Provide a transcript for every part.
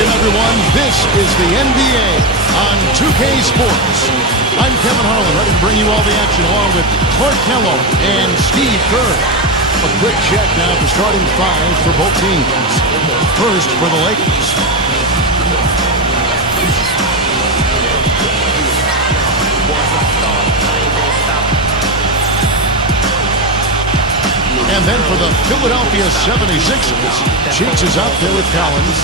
Welcome, everyone. This is the NBA on 2K Sports. I'm Kevin Harlan, ready to bring you all the action along with Clark Kello and Steve Kerr. A quick check now of the starting five for both teams. First for the Lakers. And then for the Philadelphia 76ers, Cheeks is out there with Collins.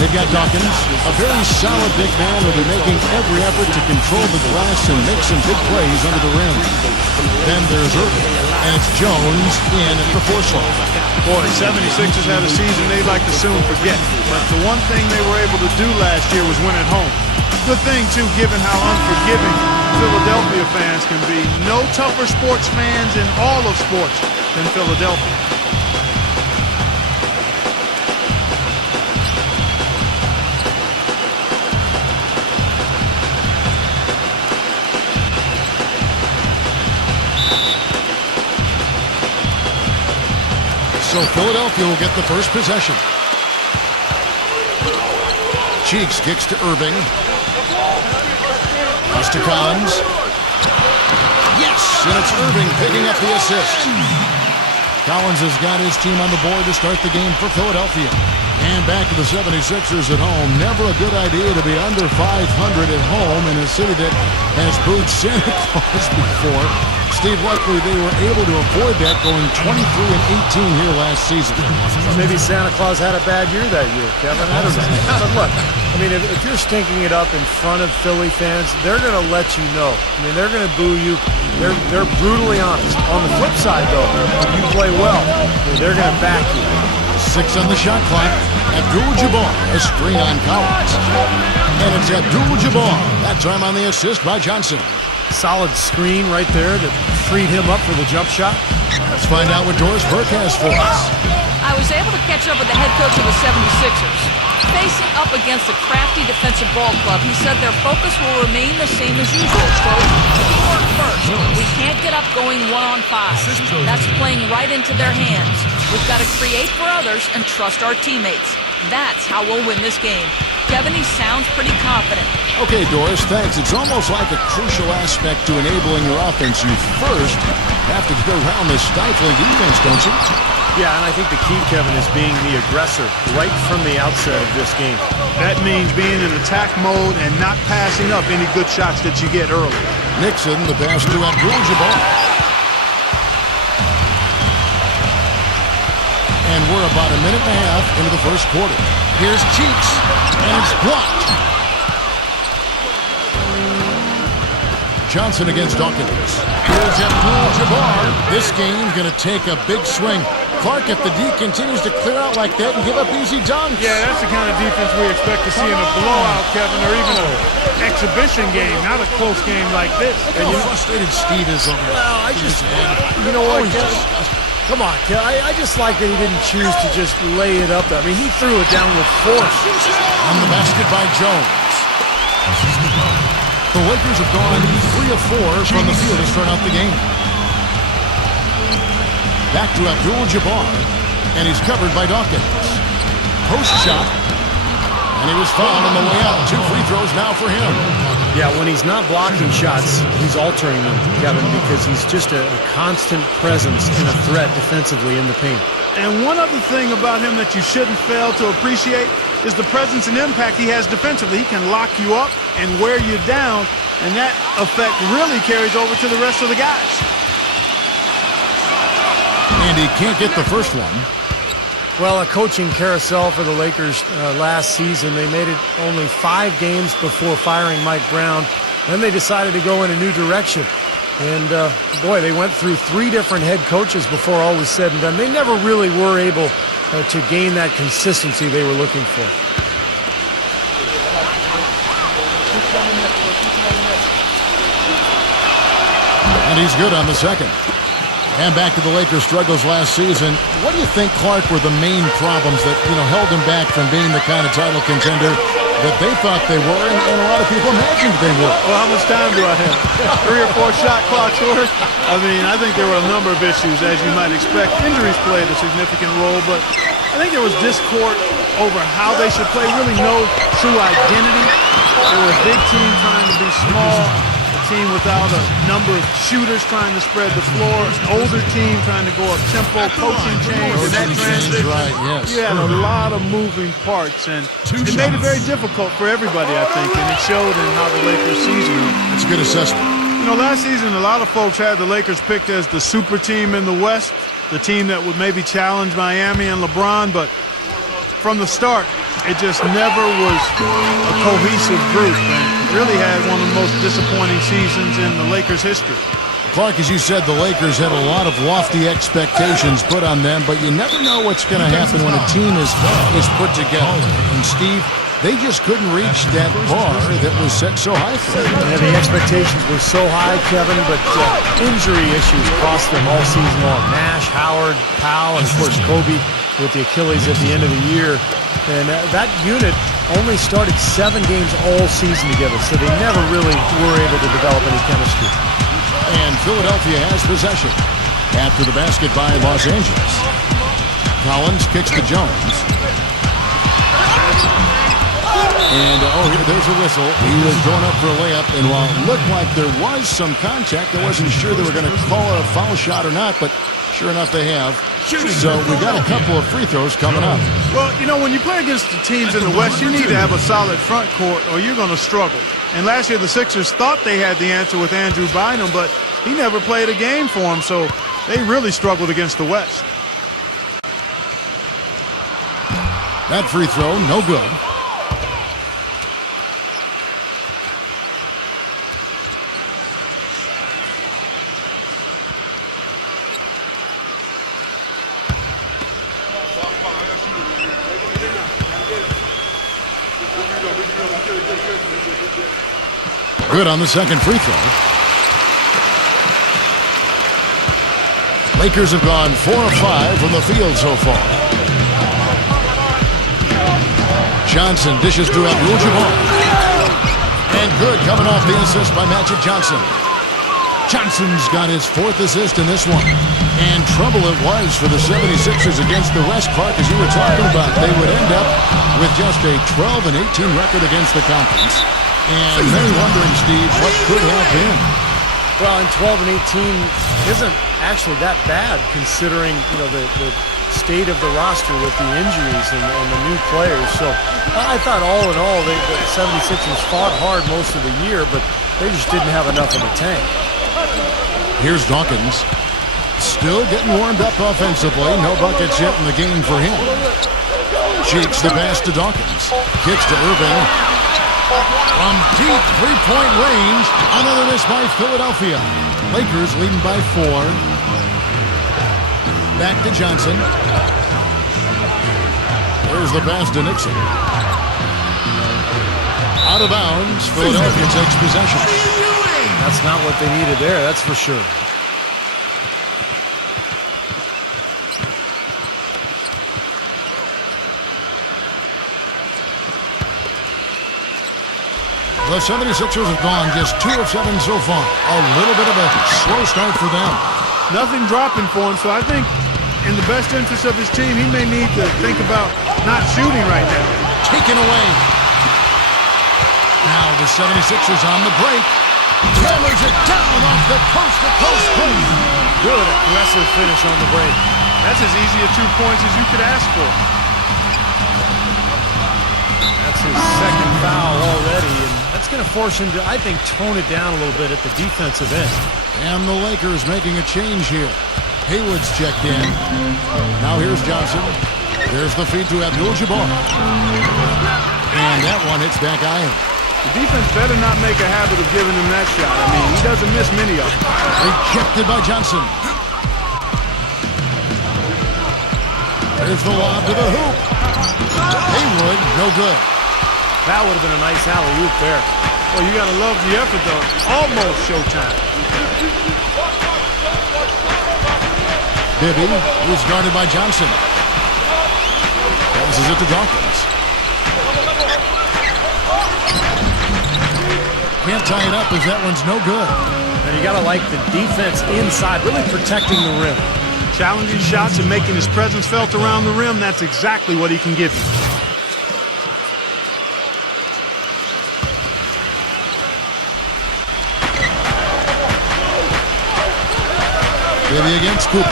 They've got Dawkins, a very solid big man who'll be making every effort to control the glass and make some big plays under the rim. Then there's Irving, and it's Jones in at the 4 slot. Boy, 76ers had a season they'd like to soon forget. But the one thing they were able to do last year was win at home. Good thing, too, given how unforgiving Philadelphia fans can be. No tougher sports fans in all of sports than Philadelphia. So Philadelphia will get the first possession. Cheeks kicks to Irving. Pass to Collins. Yes, and it's Irving picking up the assist. Collins has got his team on the board to start the game for Philadelphia. And back to the 76ers at home. Never a good idea to be under 500 at home in a city that has booed Santa Claus before. Steve, luckily they were able to avoid that, going 23-18 here last season. Maybe Santa Claus had a bad year that year, Kevin. I don't know. But look, I mean, if you're stinking it up in front of Philly fans, they're going to let you know. I mean, they're going to boo you. They're brutally honest. On the flip side, though, if you play well, they're going to back you. 6 on the shot clock. Abdul-Jabbar, a screen on Collins. And it's Abdul-Jabbar. That time on the assist by Johnson. Solid screen right there that freed him up for the jump shot. Let's find out what Doris Burke has for us. I was able to catch up with the head coach of the 76ers. Facing up against a crafty defensive ball club, he said their focus will remain the same as usual. Quote, teamwork first. We can't get up going 1-on-5. That's playing right into their hands. We've got to create for others and trust our teammates. That's how we'll win this game. Kevin, he sounds pretty confident. Okay, Doris, thanks. It's almost like a crucial aspect to enabling your offense. You first have to get around this stifling defense, don't you? Yeah, and I think the key, Kevin, is being the aggressor right from the outset of this game. That means being in attack mode and not passing up any good shots that you get early. Nixon, the pass to Abdul-Jabbar. And we're about a minute and a half into the first quarter. Here's Cheeks, and it's blocked. Johnson against Dawkins. Here's Abdul-Jabbar. This game's going to take a big swing. Clark, if the D continues to clear out like that and give up easy dunks. Yeah, that's the kind of defense we expect to see in a blowout, Kevin, or even an exhibition game, not a close game like this. And you know how frustrated Steve is on this. Well, I just, you know what, come on, I just like that he didn't choose to just lay it up. I mean, he threw it down with force. On the basket by Jones. The Lakers have gone 3 of 4 from the field to start out the game. Back to Abdul-Jabbar, and he's covered by Dawkins. Post shot, and he was fouled on the way out. 2 free throws now for him. Yeah, when he's not blocking shots, he's altering them, Kevin, because he's just a constant presence and a threat defensively in the paint. And one other thing about him that you shouldn't fail to appreciate is the presence and impact he has defensively. He can lock you up and wear you down, and that effect really carries over to the rest of the guys. And he can't get the first one. Well, a coaching carousel for the Lakers last season. They made it only 5 games before firing Mike Brown. Then they decided to go in a new direction. And, boy, they went through 3 different head coaches before all was said and done. They never really were able to gain that consistency they were looking for. And he's good on the second. And back to the Lakers' struggles last season. What do you think, Clark, were the main problems that, held them back from being the kind of title contender that they thought they were and a lot of people imagined they were? Well, how much time do I have? 3 or 4 shot clocks worth? I mean, I think there were a number of issues, as you might expect. Injuries played a significant role, but I think there was discord over how they should play, really no true identity. They were a big team trying to be small, a team without a number of shooters trying to spread the floor, an older team trying to go up tempo, coaching change, and that transition. Right, yes. You had a lot of moving parts, and it made it very difficult for everybody, I think, and it showed in how the Lakers season went. That's a good assessment. You know, last season, a lot of folks had the Lakers picked as the super team in the West, the team that would maybe challenge Miami and LeBron, but from the start, it just never was a cohesive group, and really had one of the most disappointing seasons in the Lakers' history. Clark, as you said, the Lakers had a lot of lofty expectations put on them, but you never know what's going to happen when a team is put together. And Steve, they just couldn't reach that bar that was set so high for them. Yeah, the expectations were so high, Kevin, but injury issues cost them all season long. Nash, Howard, Powell, and of course Kobe with the Achilles at the end of the year. And that unit only started 7 games all season together, so they never really were able to develop any chemistry. And Philadelphia has possession after the basket by Los Angeles. Collins kicks to Jones. And, there's a whistle. He was going up for a layup, and while it looked like there was some contact, I wasn't sure they were going to call it a foul shot or not, but sure enough they have. So we got a couple of free throws coming up. Well, you know, when you play against the teams in the West, you need to have a solid front court or you're going to struggle. And last year the Sixers thought they had the answer with Andrew Bynum, but he never played a game for them, so they really struggled against the West. That free throw, no good. Good on the second free throw. Lakers have gone 4 of 5 from the field so far. Johnson dishes to Abdul-Jabbar. And good, coming off the assist by Magic Johnson. Johnson's got his 4th assist in this one. And trouble it was for the 76ers against the West, Clark, as you were talking about. They would end up with just a 12-18 record against the conference. And many wondering, Steve, what could have been. Well, and 12-18 isn't actually that bad considering, the state of the roster with the injuries and the new players. So I thought all in all, the 76ers fought hard most of the year, but they just didn't have enough in the tank. Here's Dawkins. Still getting warmed up offensively. No buckets yet in the game for him. Cheeks the pass to Dawkins. Kicks to Irving. From deep three-point range, another miss by Philadelphia. Lakers leading by 4. Back to Johnson. There's the pass to Nixon. Out of bounds, Philadelphia takes possession. That's not what they needed there, that's for sure. The 76ers have gone just 2 of 7 so far. A little bit of a slow start for them. Nothing dropping for him, so I think in the best interest of his team, he may need to think about not shooting right now. Taken away. Now the 76ers on the break. Hammers it down off the coast-to-coast play. Good aggressive finish on the break. That's as easy a 2 points as you could ask for. That's his second foul already, and that's going to force him to, I think, tone it down a little bit at the defensive end. And the Lakers making a change here. Haywood's checked in. Now here's Johnson. There's the feed to Abdul-Jabbar. And that one hits back iron. The defense better not make a habit of giving him that shot. I mean, he doesn't miss many of them. Rejected by Johnson. There's the lob to the hoop. Haywood, no good. That would have been a nice alley-oop there. Well, you got to love the effort, though. Almost showtime. Bibby, who's guarded by Johnson. Passes it to Dawkins. Can't tie it up as that one's no good. And you got to like the defense inside, really protecting the rim. Challenging shots and making his presence felt around the rim, that's exactly what he can give you. Bibby against Cooper.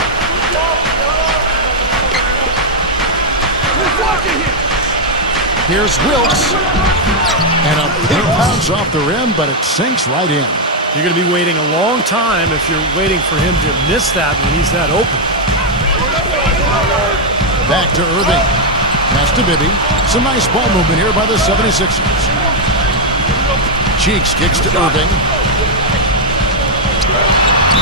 Here's Wilkes. And a big bounce off the rim, but it sinks right in. You're going to be waiting a long time if you're waiting for him to miss that when he's that open. Back to Irving. Pass to Bibby. Some nice ball movement here by the 76ers. Cheeks kicks to Irving.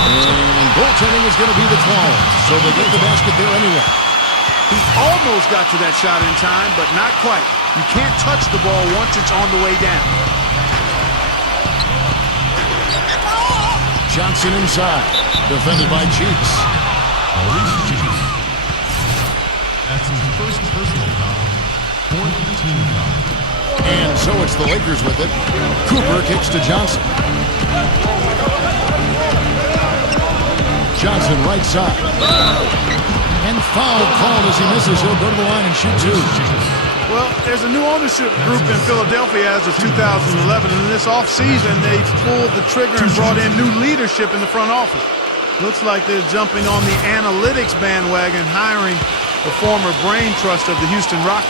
And goaltending is going to be the call. So they get the basket there anyway. He almost got to that shot in time, but not quite. You can't touch the ball once it's on the way down. Johnson inside. Defended by Cheeks. That's his first personal foul. Fourth team foul. And so it's the Lakers with it. Cooper kicks to Johnson. Johnson right side. And foul called as he misses. He'll go to the line and shoot two. Well, there's a new ownership group in Philadelphia as of 2011, and in this offseason, they pulled the trigger and brought in new leadership in the front office. Looks like they're jumping on the analytics bandwagon, hiring the former brain trust of the Houston Rockets.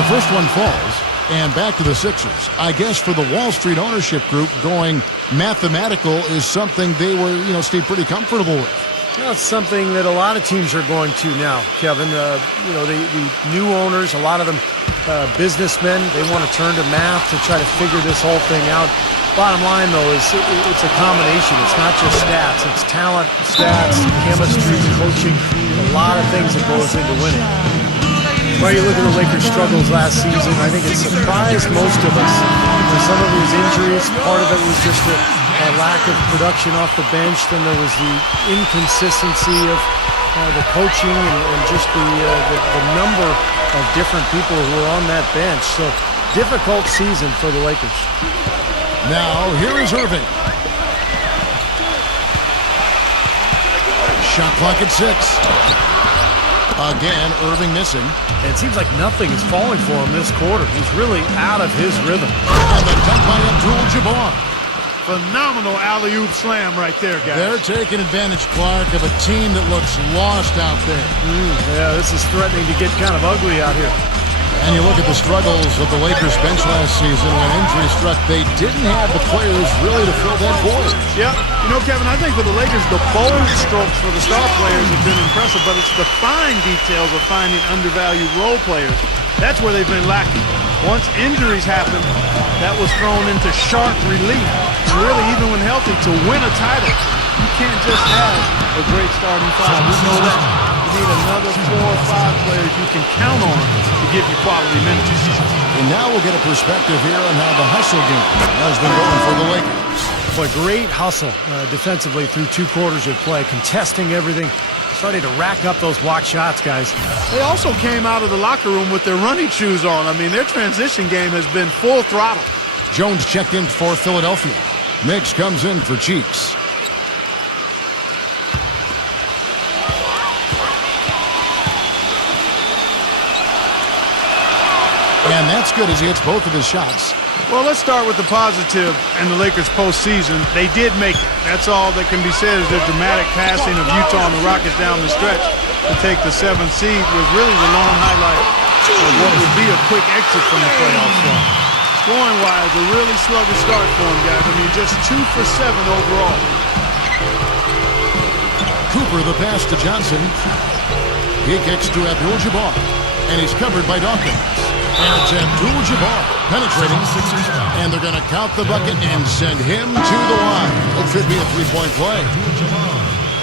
The first one falls, and back to the Sixers. I guess for the Wall Street ownership group, going mathematical is something they were, Steve, pretty comfortable with. Well, it's something that a lot of teams are going to now, Kevin. The new owners, a lot of them businessmen, they want to turn to math to try to figure this whole thing out. Bottom line, though, is it's a combination. It's not just stats. It's talent, stats, chemistry, coaching, a lot of things that goes into winning. Well, you look at the Lakers' struggles last season, I think it surprised most of us. Some of it was injuries. Part of it was just a lack of production off the bench. Then there was the inconsistency of the coaching and just the number of different people who were on that bench. So, difficult season for the Lakers. Now, here is Irving. Shot clock at 6. Again, Irving missing. And it seems like nothing is falling for him this quarter. He's really out of his rhythm. And the dunk by Abdul-Jabbar. Phenomenal alley-oop slam right there, guys. They're taking advantage, Clark, of a team that looks lost out there. Yeah, this is threatening to get kind of ugly out here. And you look at the struggles of the Lakers bench last season when injury struck. They didn't have the players really to fill that void. Yeah, Kevin, I think for the Lakers, the bold strokes for the star players have been impressive, but it's the fine details of finding undervalued role players. That's where they've been lacking. Once injuries happen, that was thrown into sharp relief. And really, even when healthy, to win a title, you can't just have a great starting five. You know that. You need another 4 or 5 players you can count on to give you quality minutes. And now we'll get a perspective here on how the hustle game has been going for the Lakers. But great hustle defensively through 2 quarters of play, contesting everything, starting to rack up those block shots, guys. They also came out of the locker room with their running shoes on. I mean, their transition game has been full throttle. Jones checked in for Philadelphia. Mix comes in for Cheeks. And that's good as he hits both of his shots. Well, let's start with the positive and the Lakers postseason. They did make it. That's all that can be said is their dramatic passing of Utah and the Rockets down the stretch to take the 7th seed was really the long highlight of what would be a quick exit from the playoffs. Scoring-wise, a really sluggish start for them, guys. I mean, just 2 for 7 overall. Cooper the pass to Johnson. He kicks to Abdul-Jabbar, and he's covered by Dawkins. And it's Abdul-Jabbar penetrating, and they're going to count the bucket and send him to the line. It could be a 3-point play.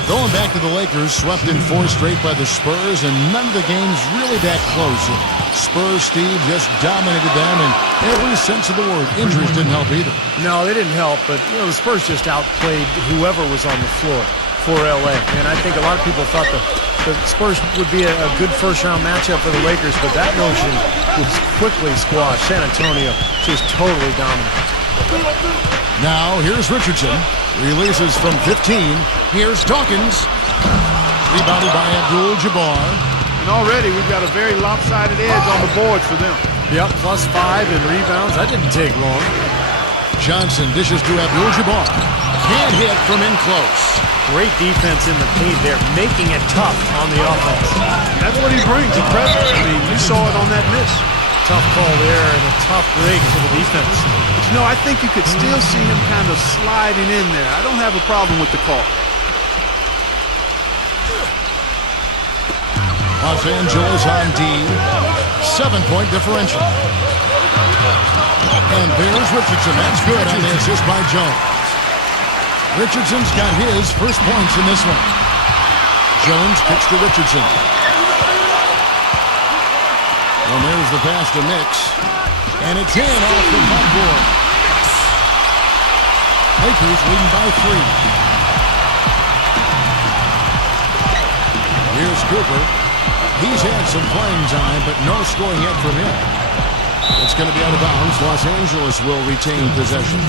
Going back to the Lakers, swept in 4 straight by the Spurs, and none of the games really that close. Spurs, Steve, just dominated them in every sense of the word. Injuries didn't help either. No, they didn't help, but the Spurs just outplayed whoever was on the floor for LA. And I think a lot of people thought the Spurs would be a good first-round matchup for the Lakers, but that notion was quickly squashed. San Antonio just totally dominant. Now, here's Richardson. Releases from 15. Here's Dawkins. Rebounded by Abdul-Jabbar. And already we've got a very lopsided edge on the boards for them. Yep, +5 in rebounds. That didn't take long. Johnson dishes to Abdul-Jabbar. Can't hit from in close. Great defense in the paint there, making it tough on the offense. That's what he brings, a presence. I mean, we saw it on that miss. Tough call there and a tough break for the defense. But you know, I think you could still see him kind of sliding in there. I don't have a problem with the call. Los Angeles on D. 7-point differential. And there's Richardson. That's good on the assist by Jones. Richardson's got his first points in this one. Jones kicks to Richardson. And there's the pass to Nix. And it's in off the front board. Lakers leading by 3. Here's Cooper. He's had some playing time, but no scoring yet from him. It's going to be out of bounds. Los Angeles will retain possession.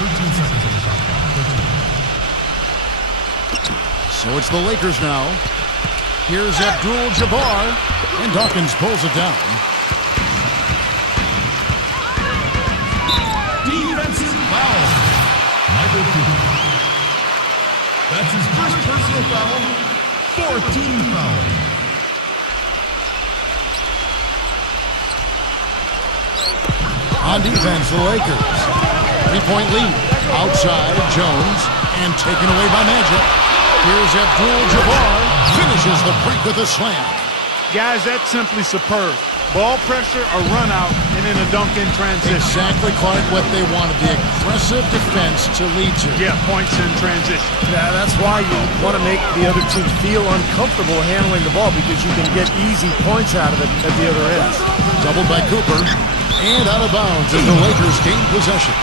13 seconds on the shot clock. So it's the Lakers now. Here's Abdul-Jabbar, and Dawkins pulls it down. Defensive foul. Michael Cooper. That's his first personal foul. 14 foul. On defense, the Lakers. 3-point lead. Outside, Jones, and taken away by Magic. Here's Abdul-Jabbar. Finishes the break with a slam. Guys, that's simply superb. Ball pressure, a run out, and then a dunk in transition. Exactly, Clark, what they wanted. The aggressive defense to lead to. Yeah, points in transition. Yeah, that's why you want to make the other team feel uncomfortable handling the ball because you can get easy points out of it at the other end. Doubled by Cooper, and out of bounds as the Lakers gain possession.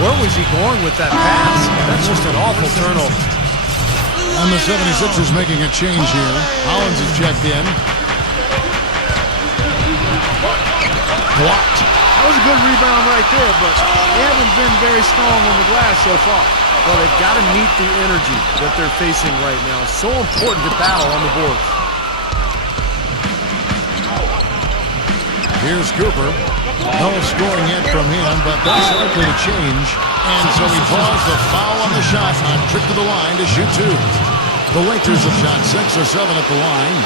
Where was he going with that pass? That's just an awful turnover. And the 76ers making a change here. Hollins is checked in. Blocked. That was a good rebound right there, but they haven't been very strong on the glass so far. Well, they've got to meet the energy that they're facing right now. So important to battle on the board. Here's Cooper. No scoring yet from him, but that's likely to change. And so he draws the foul on the shot on trip to the line to shoot 2. The Lakers have shot 6 or 7 at the line.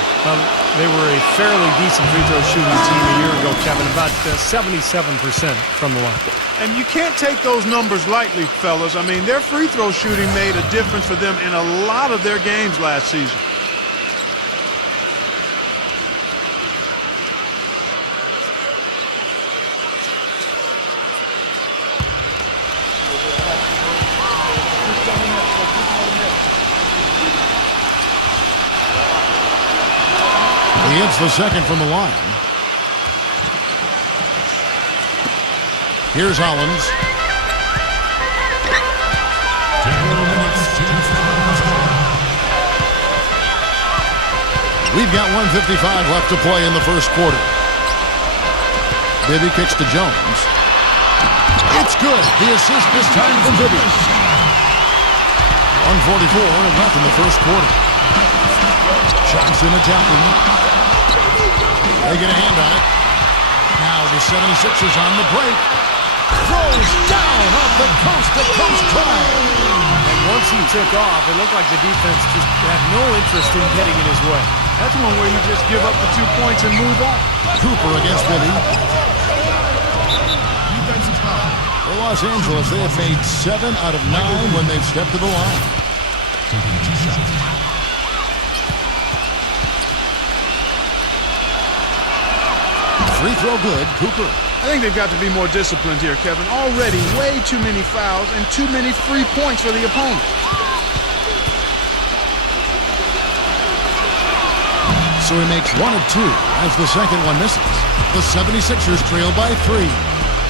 They were a fairly decent free throw shooting team a year ago, Kevin, about 77% from the line. And you can't take those numbers lightly, fellas. I mean, their free throw shooting made a difference for them in a lot of their games last season. He hits the second from the line. Here's Hollins. We've got 1:55 left to play in the first quarter. Bibby kicks to Jones. It's good. The assist this time from Bibby. 1:44 left in the first quarter. Johnson attacking. They get a hand on it. Now the 76ers on the break. Throws down off the coast-to-coast drive. And once he took off, it looked like the defense just had no interest in getting in his way. That's one where you just give up the 2 points and move on. Cooper against Bibby. Defensive foul. For Los Angeles, they have made 7 out of 9 when they've stepped to the line. Taking 2 shots. Free throw good, Cooper. I think they've got to be more disciplined here, Kevin. Already way too many fouls and too many free points for the opponent. So he makes 1 of 2 as the second one misses. The 76ers trail by 3.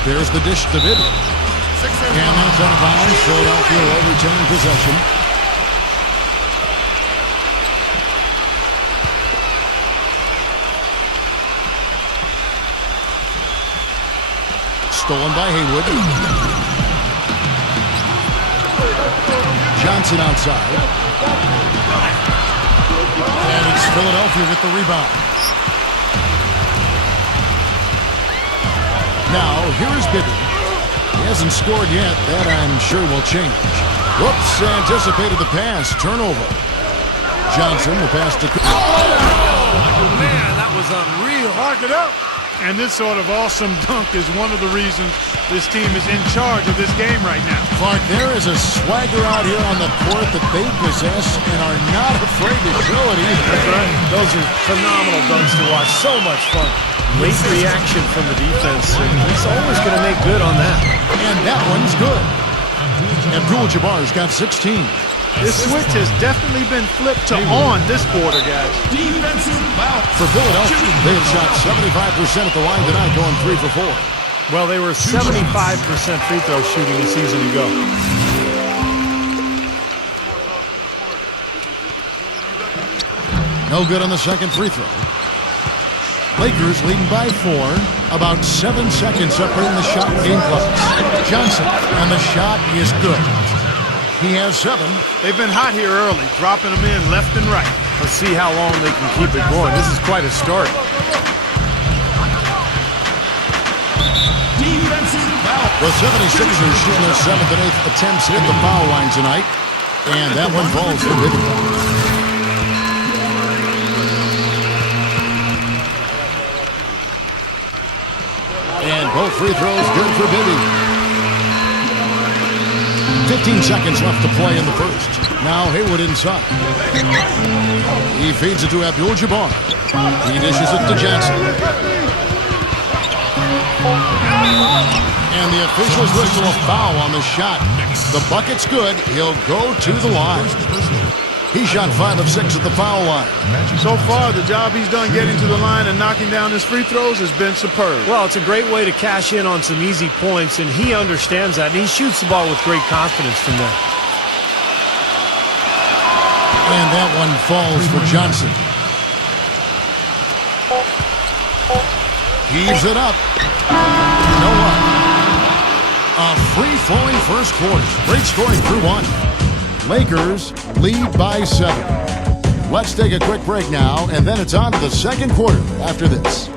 There's the dish to Bibby. And that's out of bounds. Philadelphia will retain possession. stolen by Haywood. Johnson outside. And it's Philadelphia with the rebound. Now, here's Bibby. He hasn't scored yet. That, I'm sure, will change. Whoops, anticipated the pass. Turnover. Johnson, the pass to... Oh, man, that was unreal. Mark it up. And this sort of awesome dunk is one of the reasons this team is in charge of this game right now. Clark, there is a swagger out here on the court that they possess and are not afraid to show it either. That's right. Those are phenomenal dunks to watch. So much fun. Late reaction from the defense, and he's always going to make good on that. And that one's good. Abdul-Jabbar's got 16. This switch has definitely been flipped to on this quarter, guys. Defensive foul. For Philadelphia, they have shot 75% at the line tonight, going 3 for 4. Well, they were 75% free throw shooting a season ago. No good on the second free throw. Lakers leading by 4. About 7 seconds separating the shot game clock. Johnson, and the shot is good. He has 7. They've been hot here early, dropping them in left and right. Let's see how long they can keep it going. This is quite a start. Defensive foul. The 76ers shooting their 7th and 8th attempts at the foul line tonight. And that one falls for Bibby. And both free throws good for Bibby. 15 seconds left to play in the first. Now Haywood inside. He feeds it to Abdul-Jabbar. He dishes it to Johnson. And the officials whistle a foul on the shot. The bucket's good. He'll go to the line. He shot 5 of 6 at the foul line. So far, the job he's done getting to the line and knocking down his free throws has been superb. Well, it's a great way to cash in on some easy points, and he understands that, and he shoots the ball with great confidence from there. And that one falls for Johnson. Heaves it up. You know what? A free-flowing first quarter. Great scoring through 1. Lakers lead by 7. Let's take a quick break now, and then it's on to the second quarter after this.